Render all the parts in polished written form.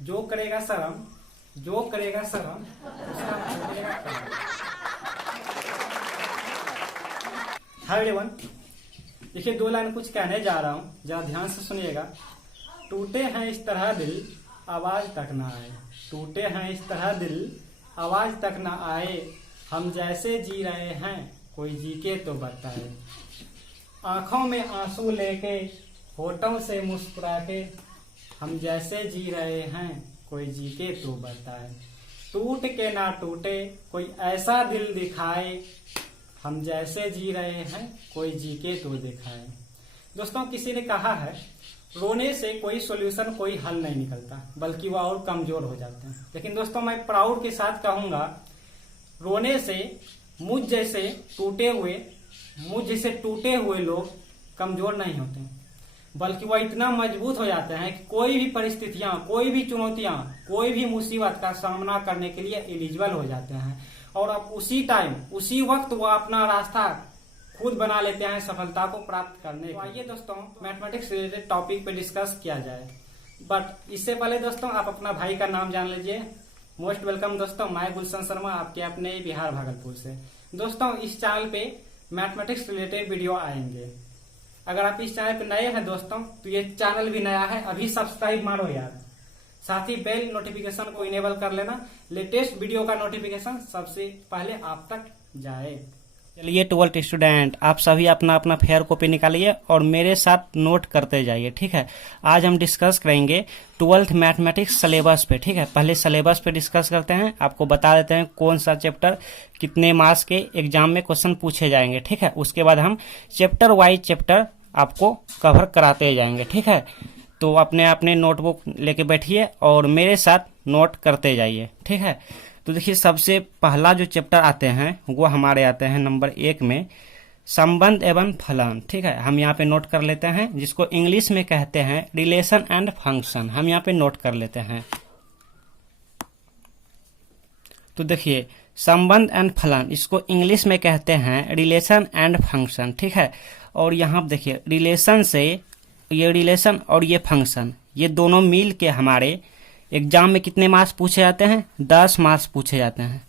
जो करेगा शर्म, जो करेगा शर्म उसका मिलेगा करम। थर्ड वन, देखिए 2 लाइन कुछ कहने जा रहा हूँ, जरा ध्यान से सुनिएगा। टूटे हैं इस तरह दिल आवाज तक ना आए, टूटे हैं इस तरह दिल आवाज तक ना आए, हम जैसे जी रहे हैं कोई जी के तो बताए। आंखों में आंसू लेके होठों से मुस्कुरा के, हम जैसे जी रहे हैं कोई जी के तो बताए। टूट के ना टूटे कोई ऐसा दिल दिखाए, हम जैसे जी रहे हैं कोई जी के तो दिखाए। दोस्तों, किसी ने कहा है रोने से कोई सॉल्यूशन, कोई हल नहीं निकलता, बल्कि वह और कमजोर हो जाते हैं। लेकिन दोस्तों, मैं प्राउड के साथ कहूंगा, रोने से मुझ जैसे टूटे हुए लोग कमजोर नहीं होते, बल्कि वह इतना मजबूत हो जाते हैं कि कोई भी परिस्थितियां, कोई भी चुनौतियां, कोई भी मुसीबत का सामना करने के लिए एलिजिबल हो जाते हैं। और अब उसी टाइम, उसी वक्त वह अपना रास्ता खुद बना लेते हैं सफलता को प्राप्त करने। तो आइए दोस्तों, मैथमेटिक्स रिलेटेड टॉपिक पे डिस्कस किया जाए। बट इससे पहले दोस्तों, आप अपना भाई का नाम जान लीजिए। मोस्ट वेलकम दोस्तों, मैं गुलशन शर्मा, आपके अपने बिहार भागलपुर से। दोस्तों, इस चैनल पे मैथमेटिक्स रिलेटेड वीडियो आएंगे। अगर आप इस चैनल पे नए हैं दोस्तों, तो ये चैनल भी नया है, अभी सब्सक्राइब मारो यार। साथ ही बेल नोटिफिकेशन को इनेबल कर लेना, लेटेस्ट वीडियो का नोटिफिकेशन सबसे पहले आप तक जाए। चलिए 12th स्टूडेंट, आप सभी अपना अपना फेयर कॉपी निकालिए और मेरे साथ नोट करते जाइए, ठीक है। आज हम डिस्कस करेंगे 12th मैथमेटिक्स सिलेबस पे, ठीक है। पहले सिलेबस पे डिस्कस करते हैं, आपको बता देते हैं कौन सा चैप्टर कितने मार्क्स के एग्जाम में क्वेश्चन पूछे जाएंगे, ठीक है। उसके बाद हम चैप्टर वाइज चैप्टर आपको कवर कराते जाएंगे, ठीक है। तो अपने अपने नोटबुक लेके बैठिए और मेरे साथ नोट करते जाइए, ठीक है। तो देखिए, सबसे पहला जो चैप्टर आते हैं वो हमारे आते हैं नंबर 1 में, संबंध एवं फलन, ठीक है। हम यहाँ पे नोट कर लेते हैं, जिसको इंग्लिश में कहते हैं रिलेशन एंड फंक्शन। हम यहाँ पे नोट कर लेते हैं। तो देखिए, संबंध एंड फलन, इसको इंग्लिश में कहते हैं रिलेशन एंड फंक्शन, ठीक है। और यहाँ देखिए, रिलेशन से, ये रिलेशन और ये फंक्शन, ये दोनों मिल के हमारे एग्जाम में कितने मार्क्स पूछे जाते हैं? 10 मार्क्स पूछे जाते हैं।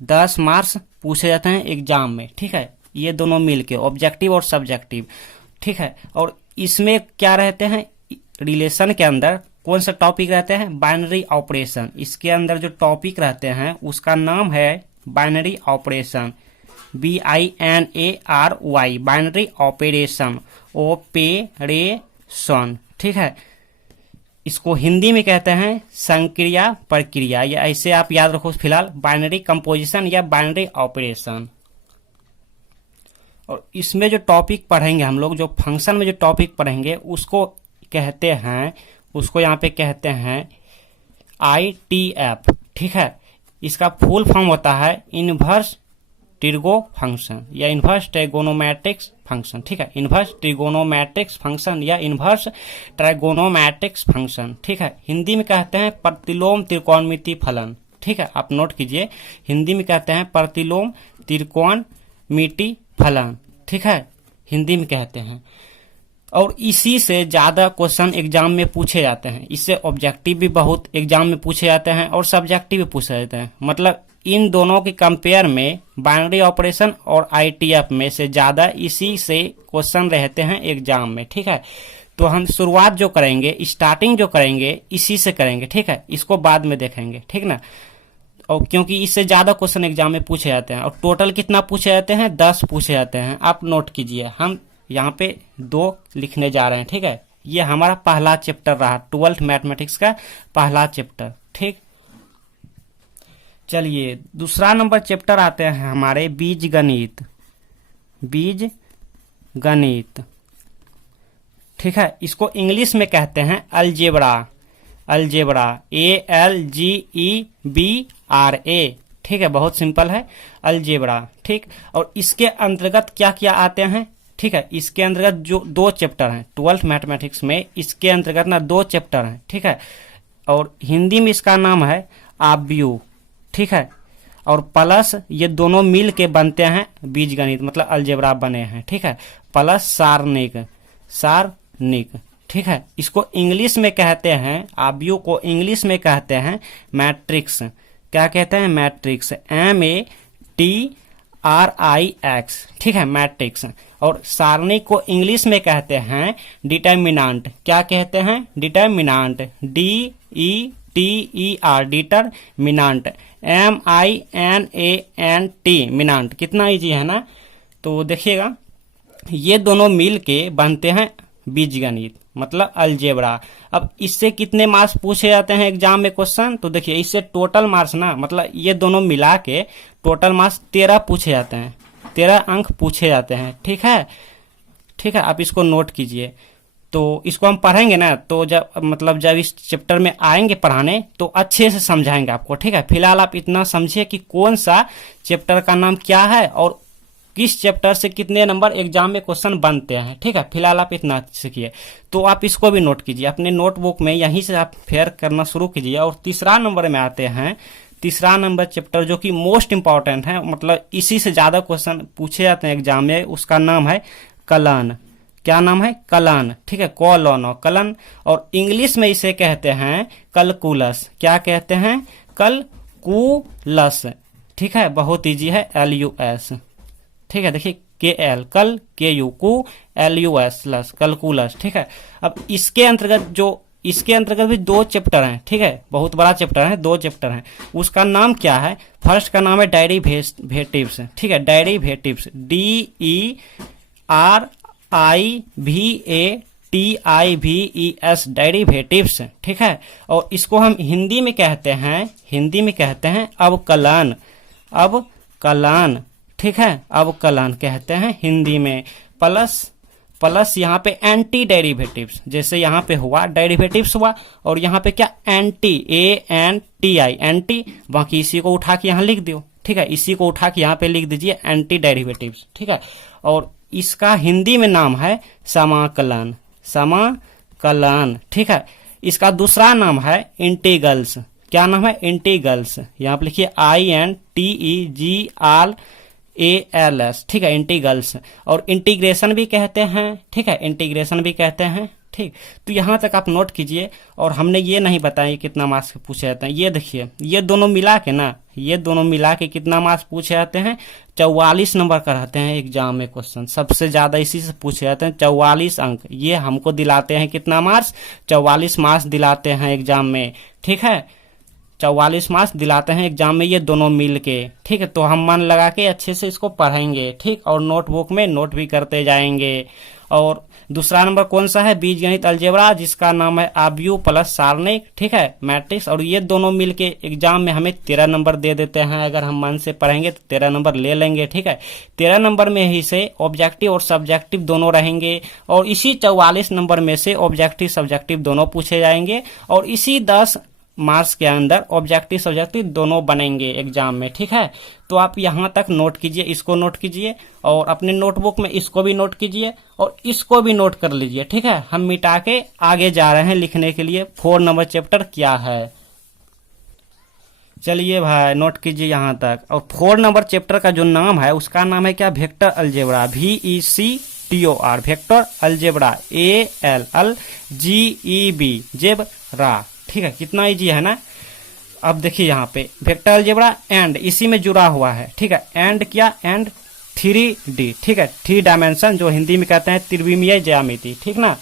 10 मार्क्स पूछे जाते हैं एग्जाम में, ठीक है। ये दोनों मिल के, ऑब्जेक्टिव और सब्जेक्टिव, ठीक है। और इसमें क्या रहते हैं? रिलेशन के अंदर कौन सा टॉपिक रहते हैं? Binary operation. इसके अंदर जो टॉपिक रहते हैं उसका नाम है binary operation, BINARY, binary operation, operation, ठीक है। इसको हिंदी में कहते हैं संक्रिया प्रक्रिया, या ऐसे आप याद रखो फिलहाल, बाइनरी कंपोजिशन या बाइनरी ऑपरेशन। और इसमें जो टॉपिक पढ़ेंगे हम लोग, जो फंक्शन में जो टॉपिक पढ़ेंगे उसको कहते हैं, उसको यहाँ पे कहते हैं ITF, ठीक है। इसका फुल फॉर्म होता है इनवर्स ट्रिगो फंक्शन या इनवर्स ट्राइगोनोमेट्रिक्स फंक्शन, ठीक है। इनवर्स ट्रिगोनोमेट्रिक्स फंक्शन या इनवर्स ट्राइगोनोमेट्रिक्स फंक्शन, ठीक है। हिंदी में कहते हैं प्रतिलोम त्रिकोणमिति फलन, ठीक है। आप नोट कीजिए, हिंदी में कहते हैं प्रतिलोम त्रिकोणमिति फलन, ठीक है, हिंदी में कहते हैं। और इसी से ज्यादा क्वेश्चन एग्जाम में पूछे जाते हैं। इससे ऑब्जेक्टिव भी बहुत एग्जाम में पूछे जाते हैं और सब्जेक्टिव भी पूछे जाते हैं। मतलब इन दोनों के कंपेयर में बाइनरी ऑपरेशन और ITF में से ज्यादा इसी से क्वेश्चन रहते हैं एग्जाम में, ठीक है। तो हम शुरुआत जो करेंगे, स्टार्टिंग जो करेंगे, इसी से करेंगे, ठीक है। इसको बाद में देखेंगे, ठीक ना। और क्योंकि इससे ज्यादा क्वेश्चन एग्जाम में पूछे जाते हैं। और टोटल कितना पूछे जाते हैं? 10 पूछे जाते हैं। आप नोट कीजिए, हम यहाँ पे 2 लिखने जा रहे हैं, ठीक है। ये हमारा पहला चैप्टर रहा, 12th मैथमेटिक्स का पहला चैप्टर, ठीक। चलिए, दूसरा नंबर चैप्टर आते हैं हमारे बीज गणित, बीज गणित, ठीक है। इसको इंग्लिश में कहते हैं अलजेब्रा, अलजेब्रा, ALGEBRA, ठीक है। बहुत सिंपल है, अलजेब्रा, ठीक। और इसके अंतर्गत क्या क्या आते हैं? ठीक है, इसके अंतर्गत जो 2 चैप्टर हैं 12th मैथमेटिक्स में, इसके अंतर्गत ना 2 चैप्टर हैं, ठीक है। और हिंदी में इसका नाम है आव्यूह, ठीक है। और प्लस ये दोनों मिल के बनते हैं बीजगणित, मतलब अलजेब्रा बने हैं, ठीक है। प्लस सारणिक, सारणिक, ठीक है, इसको इंग्लिश में कहते हैं, आव्यूह को इंग्लिश में कहते हैं मैट्रिक्स। क्या कहते हैं? मैट्रिक्स, MATRIX, ठीक है, मैट्रिक्स। और सारणी को इंग्लिश में कहते हैं डिटर्मिनांट। क्या कहते हैं? Determinant, DETER, determinant, MINANT, मिनांट। कितना इजी है ना। तो देखिएगा, ये दोनों मिल के बनते हैं बीजगणित, मतलब अलजेब्रा। अब इससे कितने मार्क्स पूछे जाते हैं एग्जाम में क्वेश्चन? तो देखिए, इससे टोटल मार्क्स ना, मतलब ये दोनों मिला के टोटल मार्क्स 13 पूछे जाते हैं, 13 अंक पूछे जाते हैं। ठीक है, ठीक है, आप इसको नोट कीजिए। तो इसको हम पढ़ेंगे ना, तो जब इस चैप्टर में आएंगे पढ़ाने तो अच्छे से समझाएंगे आपको। ठीक है, फिलहाल आप इतना समझिए कि कौन सा चैप्टर का नाम क्या है और किस चैप्टर से कितने नंबर एग्जाम में क्वेश्चन बनते हैं। ठीक है, फिलहाल आप इतना सीखिए। तो आप इसको भी नोट कीजिए अपने नोटबुक में, यहीं से आप फेयर करना शुरू कीजिए। और तीसरा नंबर में आते हैं, तीसरा नंबर चैप्टर जो कि मोस्ट इंपॉर्टेंट है, मतलब इसी से ज्यादा क्वेश्चन पूछे जाते हैं एग्जाम में, उसका नाम है कलन। क्या नाम है? कलन। ठीक है, कॉलन और कलन, और इंग्लिश में इसे कहते हैं कैलकुलस। क्या कहते हैं? कैलकुलस। ठीक है, बहुत इजी है, LUS। ठीक है, देखिए, KL कल, KU कु, LUS लस, कैलकुलस। ठीक है, अब इसके अंतर्गत भी 2 चैप्टर हैं। ठीक है, बहुत बड़ा चैप्टर है, 2 चैप्टर हैं। उसका नाम क्या है? फर्स्ट का नाम है डेरिवेटिव्स। ठीक है, डेरिवेटिव्स, DERIVATIVES, डेरिवेटिव्स। ठीक है, और इसको हम हिंदी में कहते हैं अवकलन, अवकलन। ठीक है, अवकलन कहते हैं हिंदी में। प्लस यहाँ पे एंटी डेरिवेटिव्स, जैसे यहाँ पे हुआ डेरिवेटिव्स हुआ, और यहाँ पे क्या? Anti, ANTI, anti. बाकी इसी को उठा के यहाँ लिख दो। ठीक है, इसी को उठा के यहाँ पे लिख दीजिए एंटी डेरिवेटिव्स। ठीक है, और इसका हिंदी में नाम है समाकलन, समाकलन। ठीक है, इसका दूसरा नाम है इंटीग्रल्स। क्या नाम है? इंटीग्रल्स। यहाँ पे लिखिए INTEGRALS। ठीक है, इंटीग्रल्स, और इंटीग्रेशन भी कहते हैं। ठीक है, इंटीग्रेशन भी कहते हैं। ठीक, तो यहाँ तक आप नोट कीजिए। और हमने ये नहीं बताया कितना मार्क्स पूछे जाते हैं। ये देखिए, ये दोनों मिला के कितना मार्क्स पूछे जाते हैं? 44 नंबर का रहते हैं एग्जाम में क्वेश्चन। सबसे ज्यादा इसी से पूछे जाते हैं, 44 अंक। ये हमको दिलाते हैं कितना मार्क्स? 44 मार्क्स दिलाते हैं एग्जाम में। ठीक है, 44 मार्क्स दिलाते हैं एग्जाम में, ये दोनों मिल के। ठीक है, तो हम मन लगा के अच्छे से इसको पढ़ेंगे। ठीक, और नोटबुक में नोट भी करते जाएंगे। और दूसरा नंबर कौन सा है? बीजगणित अलजेब्रा, जिसका नाम है आव्यूह प्लस सारणिक। ठीक है, मैट्रिक्स, और ये दोनों मिलके एग्जाम में हमें 13 नंबर दे देते हैं। अगर हम मन से पढ़ेंगे तो 13 नंबर ले लेंगे। ठीक है, 13 नंबर में ही से ऑब्जेक्टिव और सब्जेक्टिव दोनों रहेंगे, और इसी 44 नंबर में से ऑब्जेक्टिव सब्जेक्टिव दोनों पूछे जाएंगे, और इसी 10 मार्क्स के अंदर ऑब्जेक्टिव सब्जेक्टिव दोनों बनेंगे एग्जाम में। ठीक है, तो आप यहाँ तक नोट कीजिए, इसको नोट कीजिए, और अपने नोटबुक में इसको भी नोट कीजिए, और इसको भी नोट कर लीजिए। ठीक है, हम मिटा के आगे जा रहे हैं लिखने के लिए। 4 नंबर चैप्टर क्या है? चलिए भाई, नोट कीजिए यहाँ तक। और 4 नंबर चैप्टर का जो नाम है, उसका नाम है क्या? Vector algebra, VECTOR, vector algebra, ALLGEB, zebra. ठीक है, कितना इजी है ना। अब देखिए यहाँ पे वेक्टर अलजेब्रा एंड इसी में जुड़ा हुआ है। ठीक है, एंड क्या? And 3D। ठीक है, 3 डायमेंशन, जो हिंदी में कहते हैं त्रिविमीय ज्यामिति। ठीक ना,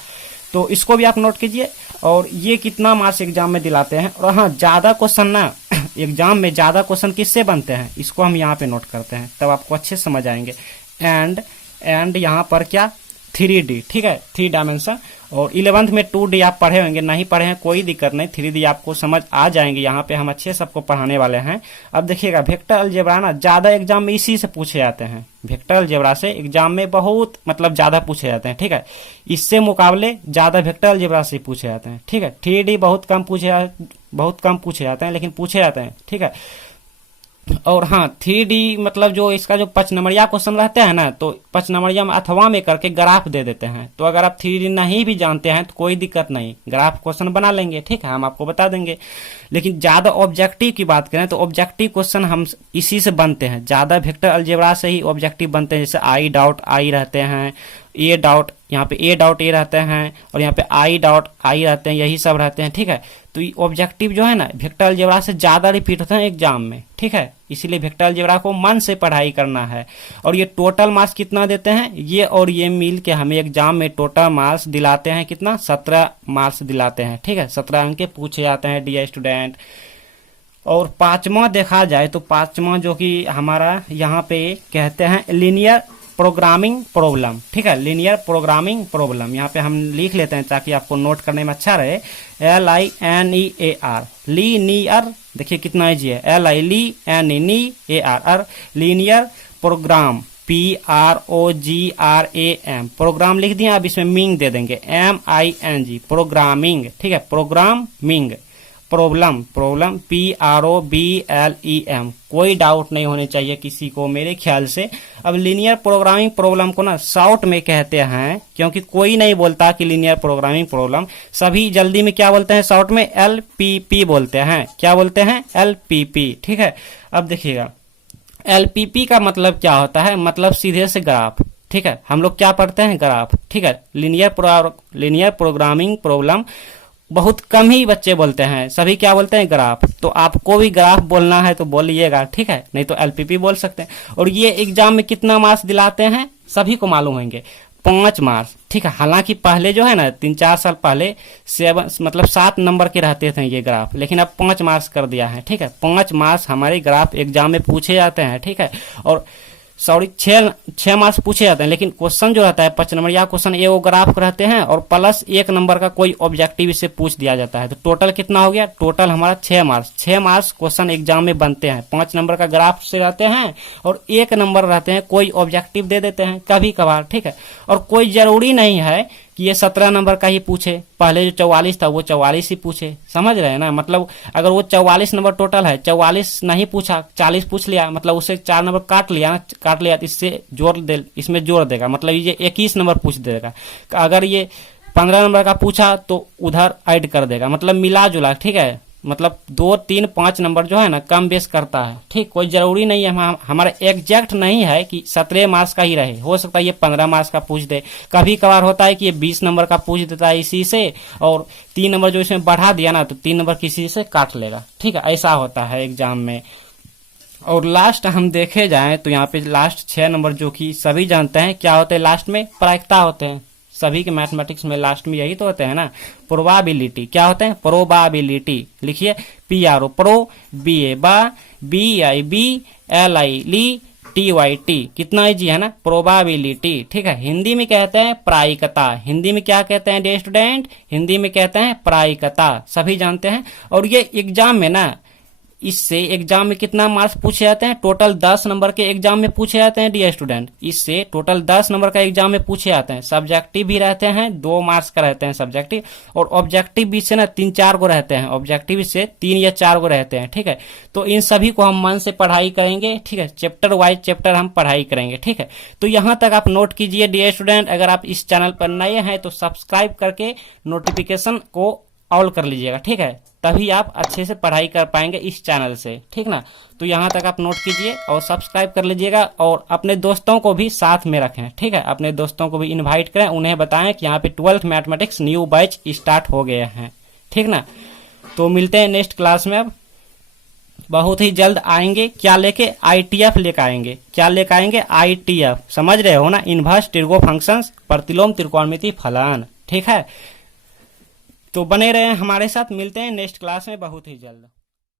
तो इसको भी आप नोट कीजिए। और ये कितना मार्क्स एग्जाम में दिलाते हैं। और हाँ, ज्यादा क्वेश्चन ना एग्जाम में ज्यादा क्वेश्चन किससे बनते हैं, इसको हम यहाँ पे नोट करते हैं, तब आपको अच्छे समझ आएंगे। एंड यहाँ पर क्या? 3D। ठीक है, 3 डायमेंशन। और 11th में 2D आप पढ़े होंगे, नहीं पढ़े हैं कोई दिक्कत नहीं, 3D आपको समझ आ जाएंगे। यहाँ पे हम अच्छे सबको पढ़ाने वाले हैं। अब देखिएगा, वेक्टर अलजेब्रा ना ज्यादा एग्जाम में इसी से पूछे जाते हैं। वेक्टर अलजेब्रा से एग्जाम में बहुत ज्यादा पूछे जाते हैं। ठीक है, इससे मुकाबले ज्यादा वेक्टर अलजेब्रा से पूछे जाते हैं। ठीक है, 3D बहुत कम पूछे जाते हैं, लेकिन पूछे जाते हैं। ठीक है, और हाँ, 3D मतलब जो इसका जो 5 नंबरिया क्वेश्चन रहते हैं ना, तो 5 नंबरिया में अथवा में करके ग्राफ दे देते हैं। तो अगर आप 3D नहीं भी जानते हैं तो कोई दिक्कत नहीं, ग्राफ क्वेश्चन बना लेंगे। ठीक है, हम आपको बता देंगे। लेकिन ज्यादा ऑब्जेक्टिव की बात करें तो ऑब्जेक्टिव क्वेश्चन हम इसी से बनते हैं, ज्यादा वेक्टर अलजेब्रा से ही ऑब्जेक्टिव बनते हैं। जैसे आई डाउट आई रहते हैं, ए डॉट, यहाँ पे ए डॉट ए रहते हैं और यहाँ पे आई डॉट आई रहते हैं, यही सब रहते हैं, ठीक है। तो ये ऑब्जेक्टिव जो है ना वेक्टर अलजेब्रा से ज़्यादा रिपीट होते हैं एग्जाम में, ठीक है, इसीलिए वेक्टर अलजेब्रा को मन से पढ़ाई करना है। और ये टोटल मार्क्स कितना देते हैं, ये और ये मिल के हमें एग्जाम में टोटल मार्क्स दिलाते हैं कितना, 17 मार्क्स दिलाते हैं, ठीक है, 17 अंक के पूछे जाते हैं डियर स्टूडेंट। और पांचवा देखा जाए तो पांचवा जो कि हमारा यहाँ पे कहते हैं लीनियर प्रोग्रामिंग प्रॉब्लम, ठीक है, लीनियर प्रोग्रामिंग प्रॉब्लम, यहाँ पे हम लिख लेते हैं ताकि आपको नोट करने में अच्छा रहे। LINEAR, लीनियर, देखिए कितना इजी है, LINEAR, linear program, PROGRAM, program लिख दिया, अब इसमें मिंग दे देंगे, MING, प्रोग्रामिंग, ठीक है, प्रोग्रामिंग प्रॉब्लम, प्रॉब्लम PROBLEM, कोई डाउट नहीं होने चाहिए किसी को मेरे ख्याल से। अब लीनियर प्रोग्रामिंग प्रॉब्लम को ना शॉर्ट में कहते हैं, क्योंकि कोई नहीं बोलता कि लीनियर प्रोग्रामिंग प्रॉब्लम, सभी जल्दी में क्या बोलते हैं, शॉर्ट में LPP बोलते हैं, क्या बोलते हैं, LPP, ठीक है। अब देखिएगा LPP का मतलब क्या होता है, मतलब सीधे से ग्राफ, ठीक है, हम लोग क्या पढ़ते हैं, ग्राफ, ठीक है। लीनियर प्रोग्रामिंग प्रॉब्लम बहुत कम ही बच्चे बोलते हैं, सभी क्या बोलते हैं, ग्राफ। तो आपको भी ग्राफ बोलना है तो बोलिएगा, ठीक है, नहीं तो LPP बोल सकते हैं। और ये एग्जाम में कितना मार्क्स दिलाते हैं सभी को मालूम होंगे, 5 मार्क्स, ठीक है। हालांकि पहले जो है ना 3-4 साल पहले 7 नंबर के रहते थे ये ग्राफ, लेकिन अब 5 मार्क्स कर दिया है, ठीक है। 5 मार्क्स हमारे ग्राफ एग्जाम में पूछे जाते हैं, ठीक है। और सॉरी 6 मार्क्स पूछे जाते हैं, लेकिन क्वेश्चन जो रहता है 5 नंबर या क्वेश्चन ए वो ग्राफ रहते हैं और प्लस 1 नंबर का कोई ऑब्जेक्टिव इससे पूछ दिया जाता है। तो टोटल कितना हो गया, टोटल हमारा 6 मार्क्स, 6 मार्क्स क्वेश्चन एग्जाम में बनते हैं, 5 नंबर का ग्राफ से रहते हैं और 1 नंबर रहते हैं, कोई ऑब्जेक्टिव दे देते हैं कभी कभार, ठीक है। और कोई जरूरी नहीं है कि ये 17 नंबर का ही पूछे, पहले जो 44 था वो 44 ही पूछे, समझ रहे हैं ना। मतलब अगर वो 44 नंबर टोटल है, 44 नहीं पूछा, 40 पूछ लिया, मतलब उससे 4 नंबर काट लिया तो इससे इसमें जोड़ देगा, मतलब ये 21 नंबर पूछ देगा। अगर ये 15 नंबर का पूछा तो उधर ऐड कर देगा, मतलब मिला जुला, ठीक है। मतलब 2, 3, 5 नंबर जो है ना कम बेस करता है, ठीक। कोई जरूरी नहीं है, हमारा एग्जैक्ट नहीं है कि 17 मार्क्स का ही रहे, हो सकता है ये 15 मार्क्स का पूछ दे, कभी कभार होता है कि ये 20 नंबर का पूछ देता है इसी से, और 3 नंबर जो इसमें बढ़ा दिया ना तो 3 नंबर किसी से काट लेगा, ठीक है, ऐसा होता है एग्जाम में। और लास्ट हम देखे जाएं तो यहाँ पे लास्ट 6 नंबर जो कि सभी जानते हैं क्या होते हैं, लास्ट में प्रायिकता होते हैं, सभी के मैथमेटिक्स में लास्ट में यही तो होते हैं ना, प्रोबाबिलिटी, क्या होते हैं, प्रोबाबिलिटी, लिखिए PRO, प्रो, BA, बा, BIB, LI, TYT, कितना इजी है ना, प्रोबाबिलिटी, ठीक है। हिंदी में कहते हैं प्रायिकता, हिंदी में क्या कहते हैं डियर स्टूडेंट, हिंदी में कहते हैं प्रायिकता, सभी जानते हैं। और ये एग्जाम में ना, इससे एग्जाम में कितना मार्क्स पूछे जाते हैं, टोटल 10 नंबर के एग्जाम में पूछे जाते हैं डियर स्टूडेंट, इससे टोटल 10 नंबर का एग्जाम में पूछे जाते हैं। सब्जेक्टिव भी रहते हैं, 2 मार्क्स का रहते हैं सब्जेक्टिव, और ऑब्जेक्टिव भी से ना 3-4 गो रहते हैं, ऑब्जेक्टिव से 3 या 4 गो रहते हैं, ठीक है। तो इन सभी को हम मन से पढ़ाई करेंगे, ठीक है, चैप्टर वाइज चैप्टर हम पढ़ाई करेंगे, ठीक है। तो यहाँ तक आप नोट कीजिए डियर स्टूडेंट। अगर आप इस चैनल पर नए हैं तो सब्सक्राइब करके नोटिफिकेशन को ऑल कर लीजिएगा, ठीक है, तभी आप अच्छे से पढ़ाई कर पाएंगे इस चैनल से, ठीक ना। तो यहाँ तक आप नोट कीजिए और सब्सक्राइब कर लीजिएगा, और अपने दोस्तों को भी साथ में रखें, ठीक है, अपने दोस्तों को भी इनवाइट करें, उन्हें बताएं कि यहाँ पे 12th mathematics new batch start हो गए हैं, ठीक ना। तो मिलते हैं नेक्स्ट क्लास में, अब बहुत ही जल्द आएंगे, क्या लेके, ITF लेकर आएंगे, क्या लेकर आएंगे, ITF, समझ रहे हो ना, इनवर्स ट्रिगो फंक्शंस, प्रतिलोम त्रिकोणमिति फलन, ठीक है। तो बने रहे हमारे साथ, मिलते हैं नेक्स्ट क्लास में बहुत ही जल्द।